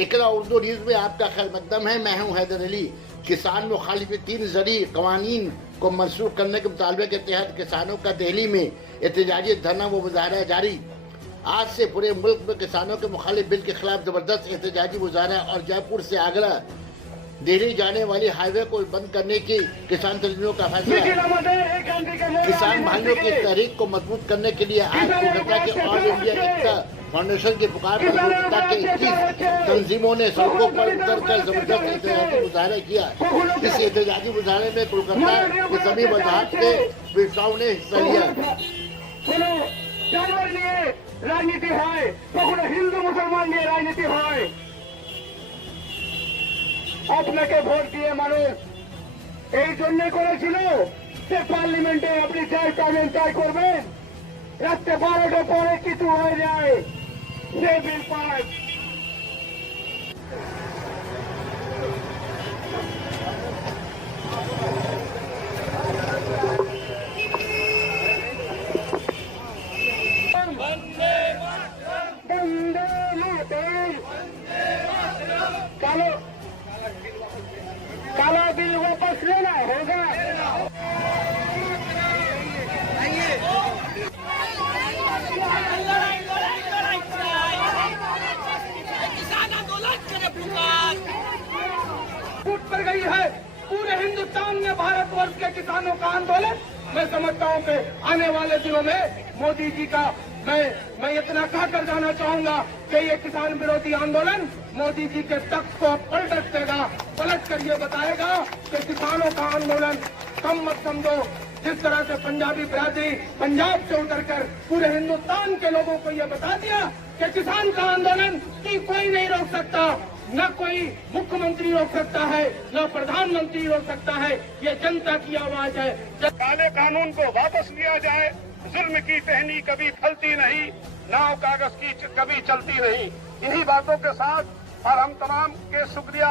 इकरा Urdu news में आपका खैर मकदम है। मैं हूं हैदर अली। किसान मुखालिफ 3 ज़री कवानीन को मनसूख करने के मुतालबे के तहत किसानों का दिल्ली में एहतजाजी धरना व मुजाहरा जारी। आज से पूरे मुल्क में किसानों के मुखालिफ बिल के खिलाफ जबरदस्त एहतजाजी मुजाहरा और जयपुर से आगरा दिल्ली जाने वाली हाईवे को बंद करने की किसान तंजीमों का फैसला। किसान भाइयों की तहरीक को मजबूत करने के लिए आज कोलकाता के ऑल इंडिया एकता फाउंडेशन की पुकार पर कोलकाता के 21 तंजीमों ने सड़कों पर उतरकर जबरदस्त एहतजाजी मुजाहरा किया। इस एहतजाजी मुजाहरे में कोलकाता के सभी मज़हब के विश्वासों ने हिस्सा लिया। राजनीति है हिंदू मुसलमान নিয়ে রাজনীতি হয়। আপনাকে ভোট দিয়ে মানুষ এই জন্য করেছিল যে পার্লামেন্টে আপনি যাই পাবেন তাই করবেন, রাত্রে 12টার পরে কিছু হয়ে যায় সে বিল পাস। काला बिल वापस लेना होगा। किसान आंदोलन करे पुकार फूट पर गई है पूरे हिंदुस्तान में भारतवर्ष के किसानों का आंदोलन। मैं समझता हूँ कि आने वाले दिनों में मोदी जी का मैं इतना कहकर जाना चाहूंगा कि ये किसान विरोधी आंदोलन मोदी जी के तख्त को पलट देगा, पलट कर ये बताएगा कि किसानों का आंदोलन कम मत समझो। जिस तरह से पंजाबी बिरादरी पंजाब से उतरकर पूरे हिंदुस्तान के लोगों को ये बता दिया कि किसान का आंदोलन की कोई नहीं रोक सकता, न कोई मुख्यमंत्री रोक सकता है, न प्रधानमंत्री रोक सकता है। ये जनता की आवाज है। काले कानून को वापस लिया जाए। जुल्म की टहनी कभी फलती नहीं, नाव कागज की कभी चलती नहीं। इन्हीं बातों के साथ और हम तमाम के शुक्रिया।